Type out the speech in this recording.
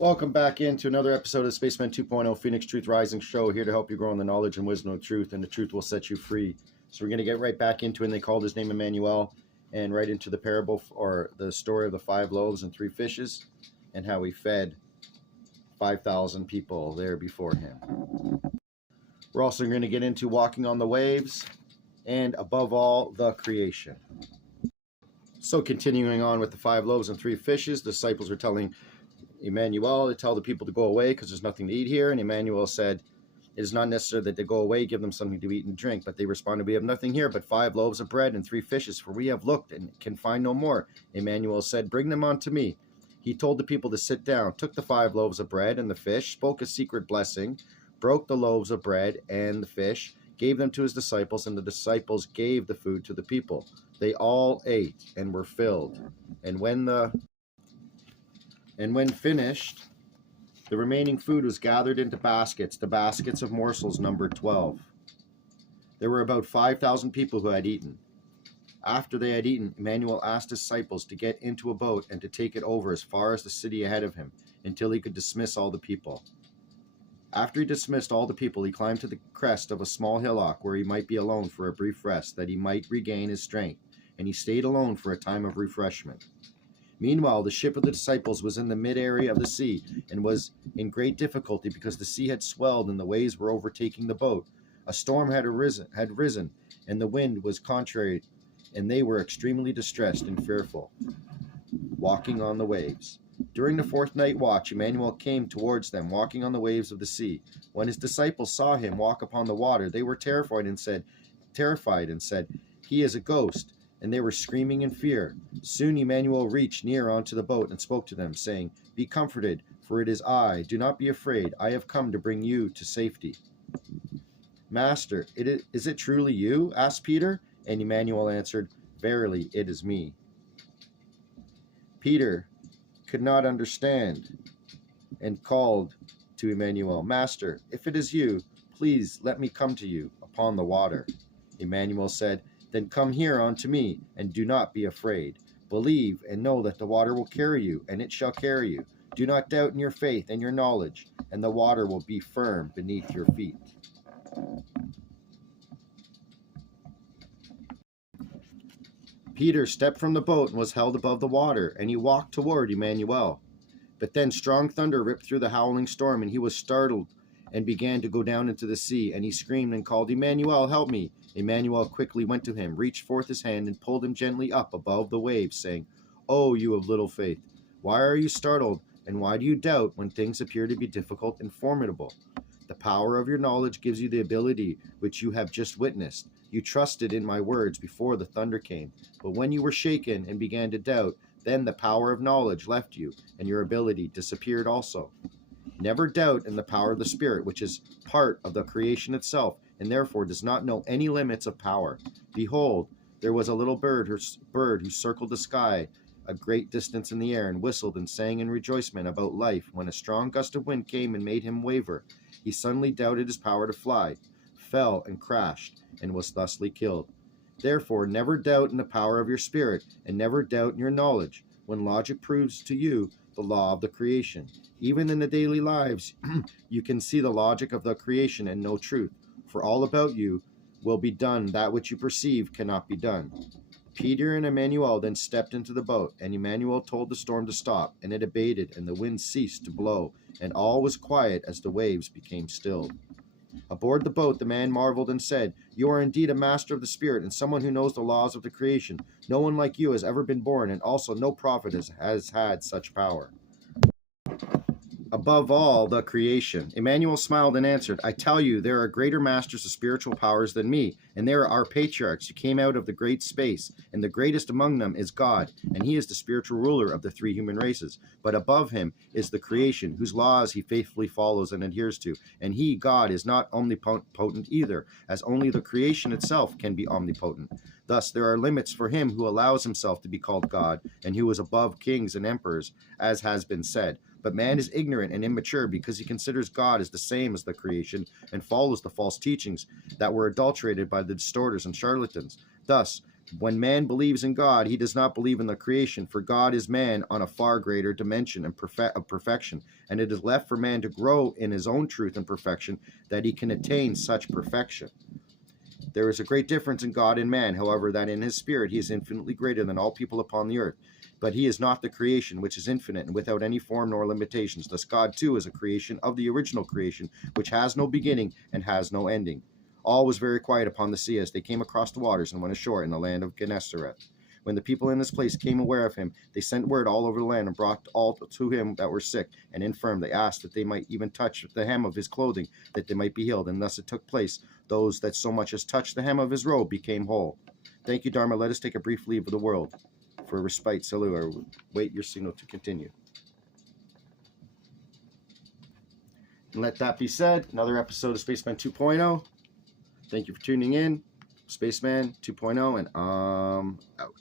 Welcome back into another episode of Spaceman 2.0 Phoenix Truth Rising Show, here to help you grow in the knowledge and wisdom of truth, and the truth will set you free. So we're going to get right back into it, and they called his name IMMANUEL, and right into the parable, or the story of the 5 loaves and 3 fishes, and how he fed 5,000 people there before him. We're also going to get into walking on the waves, and above all, the creation. So continuing on with the 5 loaves and 3 fishes, the disciples were telling Emmanuel to tell the people to go away because there's nothing to eat here. And Emmanuel said, it is not necessary that they go away, give them something to eat and drink. But they responded, we have nothing here but 5 loaves of bread and 3 fishes, for we have looked and can find no more. Emmanuel said, bring them unto me. He told the people to sit down, took the 5 loaves of bread and the fish, spoke a secret blessing, broke the loaves of bread and the fish, gave them to his disciples, and the disciples gave the food to the people. They all ate and were filled. And when finished, the remaining food was gathered into baskets, the baskets of morsels numbered 12. There were about 5,000 people who had eaten. After they had eaten, Emmanuel asked his disciples to get into a boat and to take it over as far as the city ahead of him, until he could dismiss all the people. After he dismissed all the people, he climbed to the crest of a small hillock where he might be alone for a brief rest, that he might regain his strength, and he stayed alone for a time of refreshment. Meanwhile, the ship of the disciples was in the mid-area of the sea and was in great difficulty because the sea had swelled and the waves were overtaking the boat. A storm had risen, and the wind was contrary, and they were extremely distressed and fearful, walking on the waves. During the 4th night watch, Emmanuel came towards them, walking on the waves of the sea. When his disciples saw him walk upon the water, they were terrified and said, he is a ghost. And they were screaming in fear. Soon Emmanuel reached near onto the boat and spoke to them, saying, be comforted, for it is I. Do not be afraid. I have come to bring you to safety. Master, is it truly you? Asked Peter. And Emmanuel answered, verily, it is me. Peter could not understand and called to Emmanuel, Master, if it is you, please let me come to you upon the water. Emmanuel said, then come here unto me, and do not be afraid. Believe and know that the water will carry you, and it shall carry you. Do not doubt in your faith and your knowledge, and the water will be firm beneath your feet. Peter stepped from the boat and was held above the water, and he walked toward Emmanuel. But then strong thunder ripped through the howling storm, and he was startled and began to go down into the sea, and he screamed and called, Emmanuel, help me. Emmanuel quickly went to him, reached forth his hand, and pulled him gently up above the waves, saying, oh, you of little faith, why are you startled, and why do you doubt when things appear to be difficult and formidable? The power of your knowledge gives you the ability which you have just witnessed. You trusted in my words before the thunder came, but when you were shaken and began to doubt, then the power of knowledge left you, and your ability disappeared also. Never doubt in the power of the Spirit, which is part of the creation itself, and therefore does not know any limits of power. Behold, there was a little bird who circled the sky a great distance in the air, and whistled and sang in rejoicement about life. When a strong gust of wind came and made him waver, he suddenly doubted his power to fly, fell and crashed, and was thusly killed. Therefore, never doubt in the power of your spirit, and never doubt in your knowledge, when logic proves to you the law of the creation. Even in the daily lives, you can see the logic of the creation and know truth. For all about you will be done that which you perceive cannot be done. Peter and Emmanuel then stepped into the boat, and Emmanuel told the storm to stop, and it abated, and the wind ceased to blow, and all was quiet as the waves became stilled. Aboard the boat, the man marveled and said, you are indeed a master of the Spirit, and someone who knows the laws of the creation. No one like you has ever been born, and also no prophet has had such power. Above all, the creation. Emmanuel smiled and answered, I tell you, there are greater masters of spiritual powers than me, and there are patriarchs who came out of the great space, and the greatest among them is God, and he is the spiritual ruler of the 3 human races. But above him is the creation, whose laws he faithfully follows and adheres to, and he, God, is not omnipotent either, as only the creation itself can be omnipotent. Thus there are limits for him who allows himself to be called God, and who is above kings and emperors, as has been said. But man is ignorant and immature because he considers God as the same as the creation and follows the false teachings that were adulterated by the distorters and charlatans. Thus, When man believes in God, he does not believe in the creation, for God is man on a far greater dimension and of perfection, and it is left for man to grow in his own truth and perfection, that he can attain such perfection. There is a great difference in God and man, however, that in his spirit he is infinitely greater than all people upon the earth. But he is not the creation, which is infinite and without any form nor limitations. Thus God too is a creation of the original creation, which has no beginning and has no ending. All was very quiet upon the sea as they came across the waters and went ashore in the land of Gennesaret. When the people in this place came aware of him, they sent word all over the land and brought all to him that were sick and infirm. They asked that they might even touch the hem of his clothing, that they might be healed. And thus it took place. Those that so much as touched the hem of his robe became whole. Thank you, Dharma. Let us take a brief leave of the world. For respite, salut, or wait your signal to continue. And let that be said, another episode of Spaceman 2.0. Thank you for tuning in. Spaceman 2.0, and out.